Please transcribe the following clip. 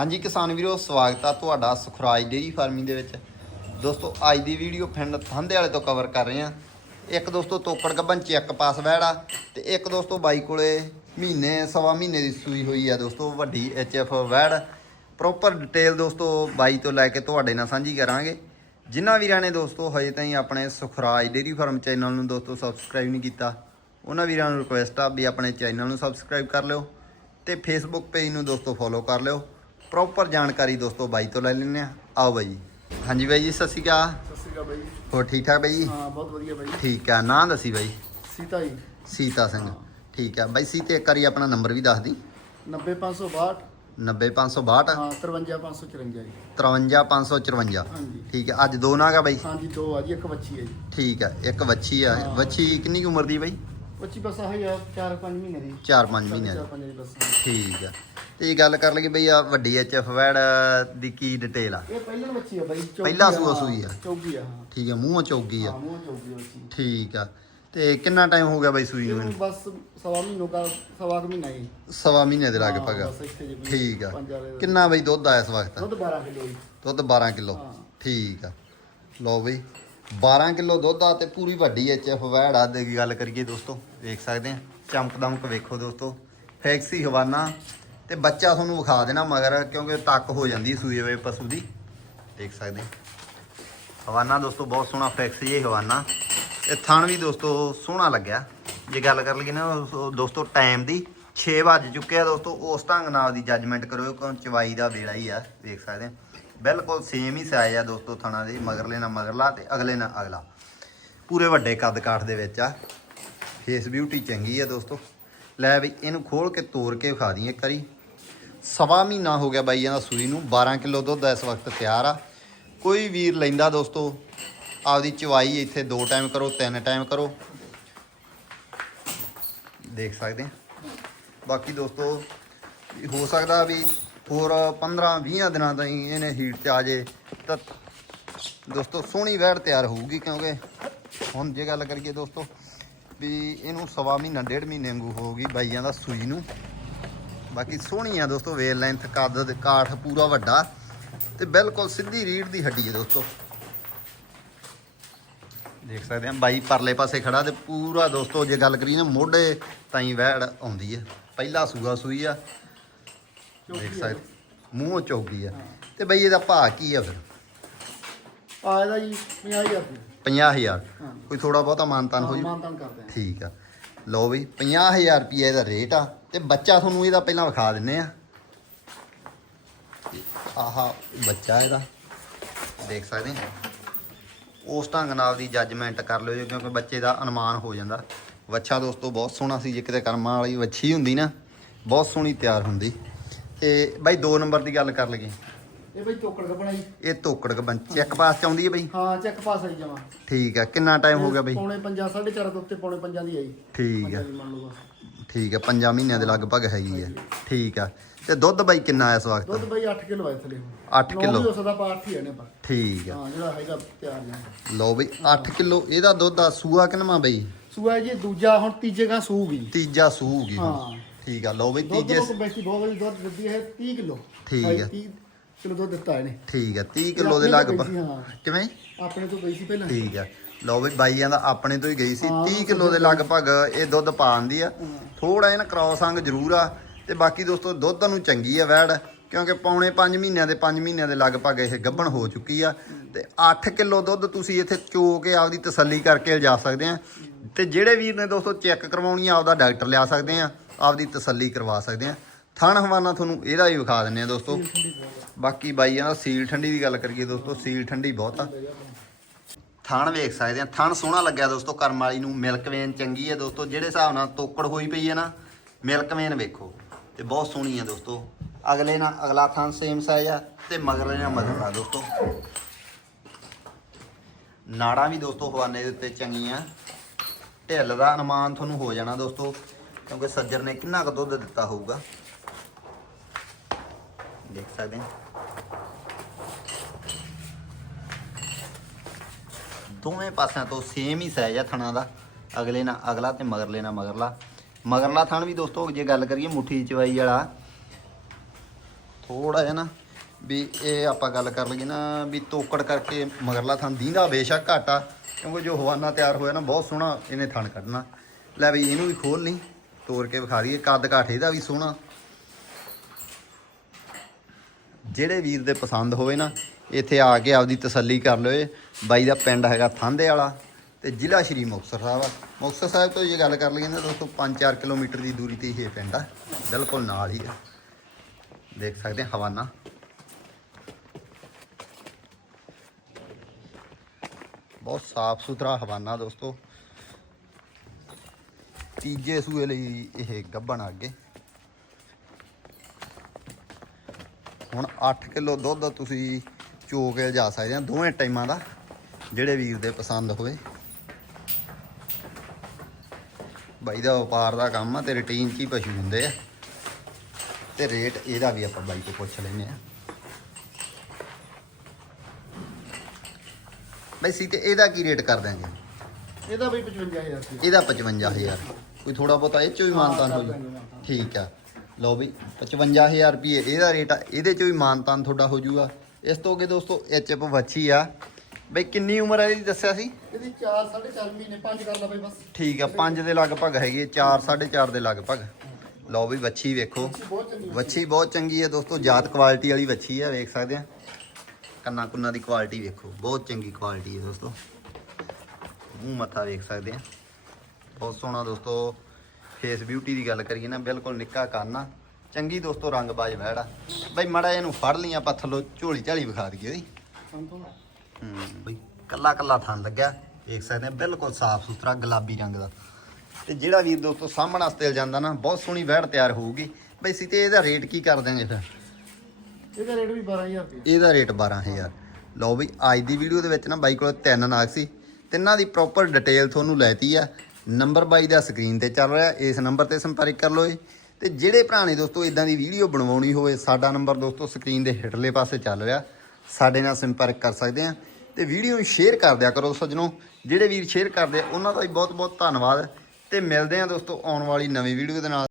ਹਾਂਜੀ ਕਿਸਾਨ ਵੀਰੋ, ਸਵਾਗਤ ਆ ਤੁਹਾਡਾ ਸੁਖਰਾਜ ਡੇਰੀ ਫਾਰਮਿੰਗ ਦੇ ਵਿੱਚ। ਦੋਸਤੋ, ਅੱਜ ਦੀ ਵੀਡੀਓ ਪਿੰਡ ਥੰਦੇ ਵਾਲੇ ਤੋਂ ਕਵਰ ਕਰ ਰਹੇ ਆ। ਇੱਕ ਦੋਸਤੋ ਤੋਕੜ ਗੱਬਨ ਚੈੱਕ ਪਾਸ ਵੈੜਾ ਤੇ ਇੱਕ ਦੋਸਤੋ ਬਾਈ ਕੋਲੇ ਮਹੀਨੇ, ਸਵਾ ਮਹੀਨੇ ਦੀ ਸੂਈ ਹੋਈ ਆ ਦੋਸਤੋ, ਵੱਡੀ ਐਚਐਫ ਵੈੜ। ਪ੍ਰੋਪਰ ਡਿਟੇਲ ਦੋਸਤੋ, ਬਾਈ ਤੋਂ ਲੈ ਕੇ ਤੁਹਾਡੇ ਨਾਲ ਸਾਂਝੀ ਕਰਾਂਗੇ। ਜਿਨ੍ਹਾਂ ਵੀਰਾਂ ਨੇ ਦੋਸਤੋ, ਹਜੇ ਤਾਈਂ ਆਪਣੇ ਸੁਖਰਾਜ ਡੇਰੀ ਫਾਰਮ ਚੈਨਲ ਨੂੰ ਦੋਸਤੋ ਸਬਸਕ੍ਰਾਈਬ ਨਹੀਂ ਕੀਤਾ, ਉਹਨਾਂ ਵੀਰਾਂ ਨੂੰ ਰਿਕੁਐਸਟ ਆ ਵੀ ਆਪਣੇ ਚੈਨਲ ਨੂੰ ਸਬਸਕ੍ਰਾਈਬ ਕਰ ਲਿਓ ਤੇ ਫੇਸਬੁੱਕ ਪੇਜ ਨੂੰ ਦੋਸਤੋ ਫੋਲੋ ਕਰ ਲਿਓ। ਪ੍ਰੋਪਰ ਜਾਣਕਾਰੀ ਦੋਸਤੋ ਬਾਈ ਤੋਂ ਲੈ ਲੈਂਦੇ ਆ ਆਓ ਬਾਈ। ਹਾਂਜੀ ਬਾਈ ਜੀ ਸਤਿ ਸ਼੍ਰੀ ਅਕਾਲ। ਸਤਿ ਸ਼੍ਰੀ ਅਕਾਲ ਬਾਈ ਹੋਰ ਠੀਕ ਠਾਕ ਬਾਈ ਜੀ? ਹਾਂ ਬਹੁਤ ਵਧੀਆ ਬਾਈ ਠੀਕ ਆ ਨਾਂ ਦੱਸੀ ਬਾਈ। ਸੀਤਾ ਜੀ। ਸੀਤਾ ਸਿੰਘ। ਠੀਕ ਆ। ਬਾਈ ਸੀਤੇ ਇੱਕ ਵਾਰੀ ਆਪਣਾ ਨੰਬਰ ਵੀ ਦੱਸ ਦੀ। 90562 90562 ਹਾਂ 53554 ਜੀ। 53554 ਹਾਂਜੀ। ਠੀਕ ਆ ਅੱਜ ਦੋ ਨਾਗ ਆ ਬਾਈ। ਹਾਂਜੀ ਦੋ ਆ ਜੀ ਇੱਕ ਬੱਚੀ ਹੈ ਜੀ। ਠੀਕ ਆ ਇੱਕ ਵੱਛੀ ਆ। ਹਾਂ। ਵੱਛੀ ਕਿੰਨੀ ਕੁ ਉਮਰ ਦੀ ਬਾਈ? ਬੱਚੀ ਬਸ ਆਹੀ ਆ 4-5 ਮਹੀਨੇ ਦੀ। 4-5 ਮਹੀਨੇ ਦੀ। 4-5 ਦੀ ਬਸ। ਠੀਕ ਆ। ਤੇ ਗੱਲ ਕਰ ਲਈਏ ਬਈ ਆ ਵੱਡੀ ਐਚਐਫ ਵੈੜ ਦੀ ਕੀ ਡਿਟੇਲ ਆ? ਇਹ ਪਹਿਲਾਂ ਬੱਚੀ ਆ ਬਾਈ ਚੌਗੀ ਪਹਿਲਾ ਸੂਆ ਸੂਈ ਆ। ਚੌਗੀ ਆ ਹਾਂ। ਠੀਕ ਆ ਮੂੰਹੋਂ ਚੌਗੀ ਆ? ਹਾਂ ਮੂੰਹ ਚੌਗੀ ਆ ਬੱਚੀ ਠੀਕ ਆ ਤੇ ਕਿੰਨਾ ਟਾਈਮ ਹੋ ਗਿਆ ਬਾਈ ਸੂਈ ਨੂੰ? ਇਹਨੂੰ ਬਸ ਸਵਾ ਮਹੀਨੋਂ ਦਾ ਸਵਾ ਕੁ ਮਹੀਨਾ ਜੀ ਸਵਾ ਮਹੀਨੇ ਦੇ ਲਾਗੇ ਪਗਾ ਬਸ ਇੱਥੇ ਜੀ ਕੋਈ ਠੀਕ ਆ। ਪੰਜ ਵਾਲੇ ਦਾ। ਕਿੰਨਾ ਬਈ ਦੁੱਧ ਆ ਇਸ ਵਕਤ? ਦੁੱਧ 12 ਕਿਲੋ ਜੀ। ਦੁੱਧ 12 ਕਿਲੋ। ਹਾਂ। ਠੀਕ ਆ। ਲਓ ਬਈ 12 ਕਿਲੋ ਦੁੱਧ ਆ ਤੇ ਪੂਰੀ ਵੱਡੀ ਐਚਐਫ ਵੈੜ ਆ। ਦੀ ਗੱਲ ਕਰੀਏ ਦੋਸਤੋ ਵੇਖ ਸਕਦੇ ਆ। ਚਮਕ ਦਮਕ ਵੇਖੋ ਦੋਸਤੋ। ਫੈਕਸੀ ਹਵਾਨਾ ਤੇ ਬੱਚਾ ਤੁਹਾਨੂੰ ਵਿਖਾ ਦੇਣਾ ਮਗਰ, ਕਿਉਂਕਿ ਤੱਕ ਹੋ ਜਾਂਦੀ ਸੂਏ ਵੇ ਪਸ਼ੂ ਦੀ। ਦੇਖ ਸਕਦੇ ਹਵਾਨਾ ਦੋਸਤੋ, ਬਹੁਤ ਸੋਹਣਾ ਫਿਕਸ ਇਹ ਹਵਾਨਾ। ਇਹ ਥਣ ਵੀ ਦੋਸਤੋ, ਸੋਹਣਾ ਲੱਗਿਆ। ਜੇ ਗੱਲ ਕਰ ਲਈਏ ਨਾ, ਉਹ ਦੋਸਤੋ ਟਾਈਮ ਦੀ 6 ਵੱਜ ਚੁੱਕਿਆ ਦੋਸਤੋ। ਉਸ ਢੰਗ ਨਾਲ ਦੀ ਜੱਜਮੈਂਟ ਕਰੋ ਕਿਉਂ ਚਵਾਈ ਦਾ ਵੇਲਾ ਹੀ ਆ, ਦੇਖ ਸਕਦੇ ਆ ਬਿਲਕੁਲ ਸੇਮ ਹੀ ਸਾਈਜ਼ ਆ ਦੋਸਤੋ, ਥਣਾ ਦੇ, ਮਗਰਲੇ ਨਾਲ ਮਗਰਲਾ ਤੇ ਅਗਲੇ ਨਾਲ ਅਗਲਾ। ਪੂਰੇ ਵੱਡੇ ਕੱਦ ਕਾਠ ਦੇ ਵਿੱਚ ਆ। ਫੇਸ ਬਿਊਟੀ ਚੰਗੀ ਆ ਦੋਸਤੋ। ਲੈ ਵੀ, ਇਹਨੂੰ ਖੋਲ ਕੇ ਤੋੜ ਕੇ ਵਿਖਾ ਦਈਏ ਇੱਕ ਵਾਰੀ। ਸਵਾ ਮਹੀਨਾ ਹੋ ਗਿਆ ਬਾਈਆਂ ਦਾ ਸੂਈ ਨੂੰ। 12 ਕਿਲੋ ਦੁੱਧ ਇਸ ਵਕਤ ਤਿਆਰ ਆ। ਕੋਈ ਵੀਰ ਲੈਂਦਾ ਦੋਸਤੋ, ਆਪਦੀ ਚਵਾਈ ਇੱਥੇ ਦੋ ਟਾਈਮ ਕਰੋ, ਤਿੰਨ ਟਾਈਮ ਕਰੋ। ਦੇਖ ਸਕਦੇ ਆ। ਬਾਕੀ ਦੋਸਤੋ, ਹੋ ਸਕਦਾ ਵੀ ਹੋਰ 15 20 ਦਿਨਾਂ ਤਾਈਂ ਇਹਨੇ ਹੀਟ 'ਚ ਆ ਜੇ ਤਾਂ ਦੋਸਤੋ ਸੋਹਣੀ ਵੈੜ ਤਿਆਰ ਹੋਊਗੀ ਕਿਉਂਕਿ ਹੁਣ ਜੇ ਗੱਲ ਕਰੀਏ ਦੋਸਤੋ ਵੀ ਇਹਨੂੰ ਸਵਾ ਮਹੀਨਾ, ਡੇਢ ਮਹੀਨੇ ਵਾਂਗੂ ਹੋਊਗੀ ਬਾਈਆਂ ਦਾ ਸੂਈ ਨੂੰ। ਬਾਕੀ ਸੋਹਣੀ ਆ ਦੋਸਤੋ ਵੇਲ ਲੈਂਥ ਕੱਦ ਦੇ ਕਾਠ ਪੂਰਾ ਵੱਡਾ ਤੇ ਬਿਲਕੁਲ ਸਿੱਧੀ ਰੀੜ ਦੀ ਹੱਡੀ ਹੈ ਦੋਸਤੋ। ਦੇਖ ਸਕਦੇ ਆ ਬਾਈ ਪਰਲੇ ਪਾਸੇ ਖੜਾ ਤੇ ਪੂਰਾ ਦੋਸਤੋ ਜੇ ਗੱਲ ਕਰੀਏ ਨਾ ਮੋਢੇ ਤਾਈਂ ਵਹਿੜ ਆਉਂਦੀ ਹੈ ਪਹਿਲਾ ਸੂਆ ਸੂਈ ਆ। ਦੇਖ ਸਕਦੇ ਮੂੰਹੋਂ ਚੌਗੀ ਆ। ਤੇ ਬਈ ਇਹਦਾ ਭਾਅ ਕੀ ਆ ਫਿਰ? ਆ ਇਹਦਾ ਜੀ 50000 ਰੁਪਏ। 50000 ਹਾਂ। ਕੋਈ ਥੋੜਾ ਬਹੁਤਾ ਮਾਨਤਾਨ ਹੋ ਜੂ? ਮਾਨਤਾਨ ਕਰਦੇ ਆ ਠੀਕ ਆ। ਲਓ ਬਈ 50000 ਰੁਪਏ ਇਹਦਾ ਰੇਟ ਆ। ਤੇ ਬੱਚਾ ਤੁਹਾਨੂੰ ਇਹਦਾ ਪਹਿਲਾਂ ਵਿਖਾ ਦਿੰਨੇ ਆ। ਆਹਾ ਬੱਚਾ ਇਹਦਾ ਦੇਖ ਸਕਦੇ ਉਸ ਢੰਗ ਨਾਲ ਦੀ ਜੱਜਮੈਂਟ ਕਰ ਲਿਓ ਕਿਉਂਕਿ ਬੱਚੇ ਦਾ ਅਨੁਮਾਨ ਹੋ ਜਾਂਦਾ। ਵੱਛਾ ਦੋਸਤੋ ਬਹੁਤ ਸੋਹਣਾ ਸੀ ਜੇ ਕਿਤੇ ਕਰਮਾਂ ਵਾਲੀ ਵੱਛੀ ਹੁੰਦੀ ਨਾ ਬਹੁਤ ਸੋਹਣੀ ਤਿਆਰ ਹੁੰਦੀ। ਤੇ ਬਾਈ 2 ਨੰਬਰ ਦੀ ਗੱਲ ਕਰ ਲਈਏ। ਇਹ ਬਈ ਚੋਕੜ ਕੱਪੜਾ ਜੀ। ਇਹ ਤੋਕੜ ਕ ਚੈੱਕ ਪਾਸ ਚ ਆਉਂਦੀ ਹੈ ਬਈ? ਹਾਂ ਚੈੱਕ ਪਾਸ ਆਈ ਜਾਵਾ। ਠੀਕ ਆ ਕਿੰਨਾ ਟਾਈਮ ਹੋ ਗਿਆ ਬਈ? ਪੌਣੇ 5 4.5 ਤੋਂ ਉੱਤੇ ਪੌਣੇ 5 ਦੀ ਆਈ। ਠੀਕ ਆ। ਦੀ ਮੰਨ ਲਓ ਠੀਕ ਆ 5 ਮਹੀਨਿਆਂ ਦੇ ਲਗਭਗ ਹੈਗੀ ਆ ਠੀਕ ਆ ਤੇ ਦੁੱਧ ਬਾਈ ਕਿੰਨਾ ਇਸ ਦੁੱਧ ਵਕਤ ਬਈ 8 ਕਿਲੋ ਆਇਆ ਥਲੇ 8 ਕਿਲੋ। ਉਸ ਦਾ ਪਾਰਟ ਹੀ ਹੈ ਨੇ ਪਰ ਠੀਕ ਆ ਹਾਂ ਜਿਹੜਾ ਹੈਗਾ ਤਿਆਰ ਜਾਂ ਲਓ ਬਈ 8 ਕਿਲੋ ਇਹਦਾ ਦੁੱਧ ਆ ਸੂਆ ਕਿਨਮਾ ਬਈ? ਸੂਆ ਜੀ ਦੂਜਾ ਹੁਣ ਤੀਜੇ ਗਾਂ ਸੂਗੀ। ਤੀਜਾ ਸੂਗੀ। ਹਾਂ। ਠੀਕ ਆ ਲਓ ਬਈ ਦੁੱਧ ਤੀਜੇ ਬੈਸੀ ਬਹੁਤ ਵਾਲੀ ਦੁੱਧ ਦਿੱਤੀ ਹੈ 30 ਕਿਲੋ। ਠੀਕ ਹੈ। 30 ਕਿਲੋ ਦੁੱਧ ਦਿੱਤਾ ਇਹਨੇ। ਠੀਕ ਆ 30 ਕਿਲੋ ਦੇ ਆਪਣੇ ਤੋਂ ਲਗਭਗ। ਹਾਂ। ਕਿਵੇਂ? ਆਪਣੇ ਤੋਂ ਗਈ ਸੀ ਪਹਿਲਾਂ। ਠੀਕ ਆ ਲਓ ਬਈ ਬਾਈਆਂ ਦਾ ਆਪਣੇ ਤੋਂ ਹੀ ਗਈ ਸੀ ਹਾਂ, 30 ਕਿਲੋ ਦੇ ਲਗਭਗ ਇਹ ਦੁੱਧ ਪਾਉਂਦੀ ਆ। ਥੋੜਾ ਇਹਨਾਂ ਕ੍ਰਾਸ ਅੰਗ ਜ਼ਰੂਰ ਆ ਤੇ ਬਾਕੀ ਦੋਸਤੋ ਦੁੱਧ ਨੂੰ ਚੰਗੀ ਆ ਵੈੜ ਕਿਉਂਕਿ ਪੌਣੇ 5 ਮਹੀਨਿਆਂ ਦੇ 5 ਮਹੀਨਿਆਂ ਦੇ ਲਗਭਗ ਇਹ ਗੱਭਣ ਹੋ ਚੁੱਕੀ ਆ। ਤੇ 8 ਕਿਲੋ ਦੁੱਧ ਤੁਸੀਂ ਇੱਥੇ ਚੋ ਕੇ ਆਪਦੀ ਤਸੱਲੀ ਕਰਕੇ ਲਿਜਾ ਸਕਦੇ ਆ। ਤੇ ਜਿਹੜੇ ਵੀਰ ਨੇ ਦੋਸਤੋ ਚੈੱਕ ਕਰਵਾਉਣੀ ਆ ਆਪਦਾ ਡਾਕਟਰ ਲਿਆ ਸਕਦੇ ਆ ਆਪਦੀ ਤਸੱਲੀ ਕਰਵਾ ਸਕਦੇ ਆ। ਥਣ ਹਵਾਨਾ ਤੁਹਾਨੂੰ ਇਹਦਾ ਵੀ ਵਿਖਾ ਦਿੰਨੇ ਆ ਦੋਸਤੋ। ਬਾਕੀ ਬਾਈ ਆ ਸੀਲ ਠੰਡੀ ਦੀ ਗੱਲ ਕਰੀਏ ਦੋਸਤੋ ਸੀਲ ਠੰਡੀ ਬਹੁਤ ਆ। ਥਣ ਵੇਖ ਸਕਦੇ ਆ। ਥਣ ਸੋਹਣਾ ਲੱਗਿਆ ਦੋਸਤੋ ਕਰਮ ਵਾਲੀ ਨੂੰ। ਮਿਲਕ ਵੇਨ ਚੰਗੀ ਹੈ ਦੋਸਤੋ। ਜਿਹੜੇ ਹਿਸਾਬ ਨਾਲ ਤੋਕੜ ਹੋਈ ਪਈ ਹੈ ਨਾ ਮਿਲਕ ਵੇਨ ਵੇਖੋ। ਤੇ ਬਹੁਤ ਸੋਹਣੀ ਹੈ ਦੋਸਤੋ। ਅਗਲੇ ਨਾਲ ਅਗਲਾ ਥਣ ਸੇਮ ਸਾਈਜ਼ ਆ ਤੇ ਮਗਰਲੇ ਨਾਲ ਮਗਰਲਾ ਦੋਸਤੋ। ਨਾੜਾਂ ਵੀ ਦੋਸਤੋ ਹਵਾਨੇ ਦੇ ਉੱਤੇ ਚੰਗੀਆਂ। ਢਿੱਲ ਦਾ ਅਨੁਮਾਨ ਤੁਹਾਨੂੰ ਹੋ ਜਾਣਾ ਦੋਸਤੋ, ਕਿਉਂਕਿ ਸੱਜਰ ਨੇ ਕਿੰਨਾ ਕੁ ਦੁੱਧ ਦਿੱਤਾ ਹੋਊਗਾ। ਦੇਖ ਸਕਦੇ ਆ। ਦੋਵੇਂ ਪਾਸਿਆਂ ਤੋਂ ਸੇਮ ਹੀ ਸਾਈਜ਼ ਆ ਥਣਾ ਦਾ। ਅਗਲੇ ਨਾਲ ਅਗਲਾ ਤੇ ਮਗਰਲੇ ਨਾਲ ਮਗਰਲਾ। ਮਗਰਲਾ ਥਣ ਵੀ ਦੋਸਤੋ, ਜੇ ਗੱਲ ਕਰੀਏ ਮੁੱਠੀ ਚਵਾਈ ਵਾਲਾ ਥੋੜਾ ਜਿਹਾ ਨਾ ਵੀ ਇਹ ਆਪਾਂ ਗੱਲ ਕਰ ਲਈਏ ਨਾ ਵੀ ਤੋਕੜ ਕਰਕੇ ਮਗਰਲਾ ਥਣ ਦੀਂਦਾ ਬੇਸ਼ੱਕ ਘਾਟਾ ਕਿਉਂਕਿ ਜੋ ਹਵਾਨਾ ਤਿਆਰ ਹੋਇਆ ਨਾ, ਬਹੁਤ ਸੋਹਣਾ ਇਹਨੇ ਥਣ ਕੱਢਣਾ। ਲੈ ਵੀ ਇਹਨੂੰ ਵੀ ਖੋਲ ਲਈ, ਤੋੜ ਕੇ ਵਿਖਾ ਦਈਏ, ਕੱਦ ਕਾਠ ਇਹਦਾ ਵੀ ਸੋਹਣਾ। ਜਿਹੜੇ ਵੀਰ ਦੇ ਪਸੰਦ ਹੋਵੇ ਨਾ, ਇੱਥੇ ਆ ਕੇ ਆਪਦੀ ਤਸੱਲੀ ਕਰ ਲਿਓ ਬਾਈ ਦਾ ਪਿੰਡ ਹੈਗਾ ਥਾਂਦੇ ਵਾਲਾ ਤੇ ਜ਼ਿਲ੍ਹਾ ਸ਼੍ਰੀ ਮੁਕਤਸਰ ਸਾਹਿਬ ਆ। ਮੁਕਤਸਰ ਸਾਹਿਬ ਤੋਂ ਜੇ ਗੱਲ ਕਰ ਲਈਏ ਨਾ ਦੋਸਤੋ 5-4 ਕਿਲੋਮੀਟਰ ਦੀ ਦੂਰੀ ਤੇ ਇਹ ਪਿੰਡ ਆ। ਬਿਲਕੁਲ ਨਾਲ ਹੀ ਆ। ਦੇਖ ਸਕਦੇ ਆ ਹਵਾਨਾ। ਬਹੁਤ ਸਾਫ਼ ਸੁਥਰਾ ਹਵਾਨਾ ਦੋਸਤੋ। ਤੀਜੇ ਸੂਏ ਲਈ ਇਹ ਗੱਬਣ ਅੱਗੇ। ਹੁਣ 8 ਕਿਲੋ ਦੁੱਧ ਤੁਸੀਂ ਚੋ ਕੇ ਜਾ ਸਕਦੇ ਆ, ਦੋਵੇਂ ਟਾਈਮਾਂ ਦਾ। ਜਿਹੜੇ ਵੀਰ ਦੇ ਪਸੰਦ ਹੋਵੇ। ਬਾਈ ਦਾ ਵਪਾਰ ਦਾ ਕੰਮ ਆ ਤੇ ਰੁਟੀਨ 'ਚ ਹੀ ਪਸ਼ੂ ਹੁੰਦੇ ਆ। ਤੇ ਰੇਟ ਇਹਦਾ ਵੀ ਆਪਾਂ ਬਾਈ ਤੋਂ ਪੁੱਛ ਲੈਨੇ ਆ। ਬਾਈ ਸੀ ਤੇ ਇਹਦਾ ਕੀ ਰੇਟ ਕਰ ਦਾਂਗੇ ਇਹਦਾ ਬਈ 55000 ਰੁਪਏ ਇਹਦਾ 55000 ਕੋਈ ਥੋੜਾ ਬਹੁਤਾ ਇਹ ਚੋਂ ਵੀ ਮਾਨਤਾਨ ਹੋ ਜੂ ਠੀਕ ਆ। ਲਓ ਬਈ 55000 ਰੁਪਏ ਇਹਦਾ ਰੇਟ ਆ ਇਹਦੇ ਚੋਂ ਵੀ ਮਾਨਤਾਨ ਤੁਹਾਡਾ ਹੋ ਜੂਗਾ ਇਸ ਤੋਂ ਅੱਗੇ ਦੋਸਤੋ ਐਚਐਪ ਵੱਛੀ ਆ। ਬਈ ਕਿੰਨੀ ਉਮਰ ਹੈ ਇਹਦੀ ਦੱਸਿਆ ਸੀ? ਇਹਦੀ 4 4.5 ਮਹੀਨੇ 5 ਕਰ ਲਾ ਬਈ ਬਸ। ਠੀਕ ਆ 5 ਦੇ ਲਗਭਗ ਹੈਗੀ 4 4.5 ਦੇ ਲਗਭਗ। ਲਓ ਬਈ ਵੱਛੀ ਵੇਖੋ। ਵੱਛੀ ਬਹੁਤ ਚੰਗੀ ਹੈ ਦੋਸਤੋ ਜਾਤ ਕੁਆਲਿਟੀ ਵਾਲੀ ਵੱਛੀ ਹੈ ਵੇਖ ਸਕਦੇ ਆ। ਕੰਨਾ ਕੁੰਨਾ ਦੀ ਕੁਆਲਿਟੀ ਵੇਖੋ ਬਹੁਤ ਚੰਗੀ ਕੁਆਲਿਟੀ ਹੈ ਦੋਸਤੋ। ਮੂੰਹ ਮੱਥਾ ਵੇਖ ਸਕਦੇ ਆ। ਬਹੁਤ ਸੋਹਣਾ ਦੋਸਤੋ ਫੇਸ ਬਿਊਟੀ ਦੀ ਗੱਲ ਕਰੀਏ ਨਾ ਬਿਲਕੁਲ ਨਿੱਕਾ ਕੰਨ ਆ। ਚੰਗੀ ਦੋਸਤੋ ਰੰਗ ਬਾਜ ਵਹਿੜਾ ਬਈ ਮੜਾ ਇਹਨੂੰ ਫੜ ਲਈ ਆਪਾਂ ਥੱਲੋਂ ਝੋਲੀ ਝਾਲੀ ਵਿਖਾ ਦਈਏ ਉਹਦੀ। ਬਈ ਕੱਲਾ ਕੱਲਾ ਥਣ ਲੱਗਿਆ। ਦੇਖ ਸਕਦੇ ਆ ਬਿਲਕੁਲ ਸਾਫ਼ ਸੁਥਰਾ ਗੁਲਾਬੀ ਰੰਗ ਦਾ। ਤੇ ਜਿਹੜਾ ਵੀਰ ਦੋਸਤੋ ਸਾਹਮਣ ਵਾਸਤੇ ਜਾਂਦਾ ਨਾ ਬਹੁਤ ਸੋਹਣੀ ਵਹਿੜ ਤਿਆਰ ਹੋਊਗੀ। ਬਈ ਸੀ ਤੇ ਇਹਦਾ ਰੇਟ ਕੀ ਕਰ ਦਿਆਂਗੇ ਫਿਰ? ਇਹਦਾ ਰੇਟ ਵੀ 12000 ਰੁਪਏ। ਇਹਦਾ ਰੇਟ 12000 ਲਓ ਬਈ ਅੱਜ ਦੀ ਵੀਡੀਓ ਦੇ ਵਿੱਚ ਨਾ ਬਾਈ ਕੋਲ ਤਿੰਨ ਨਾਗ ਸੀ। ਤਿੰਨਾਂ ਦੀ ਪ੍ਰੋਪਰ ਡਿਟੇਲ ਤੁਹਾਨੂੰ ਲੈਤੀ ਆ। ਨੰਬਰ ਬਾਈ ਦਾ ਸਕਰੀਨ ਤੇ ਚੱਲ ਰਿਹਾ। ਇਸ ਨੰਬਰ ਤੇ ਸੰਪਰਕ ਕਰ ਲਓ ਤੇ ਜਿਹੜੇ ਭਰਾ ਨੇ ਦੋਸਤੋ ਇਦਾਂ ਦੀ ਵੀਡੀਓ ਬਣਵਾਉਣੀ ਹੋਵੇ ਸਾਡਾ ਨੰਬਰ ਦੋਸਤੋ ਸਕਰੀਨ ਦੇ ਹੇਠਲੇ ਪਾਸੇ ਚੱਲ ਰਿਹਾ। ਸਾਡੇ ਨਾਲ ਸੰਪਰਕ ਕਰ ਸਕਦੇ ਆ। ਤੇ ਵੀਡੀਓ ਨੂੰ ਸ਼ੇਅਰ ਕਰ ਦਿਆ ਕਰੋ ਸੱਜਣੋ। ਜਿਹੜੇ ਵੀਰ ਸ਼ੇਅਰ ਕਰਦੇ ਆ, ਉਹਨਾਂ ਦਾ ਵੀ ਬਹੁਤ ਬਹੁਤ ਧੰਨਵਾਦ। ਤੇ ਮਿਲਦੇ ਆ ਦੋਸਤੋ ਆਉਣ ਵਾਲੀ ਨਵੀਂ ਵੀਡੀਓ ਦੇ ਨਾਲ।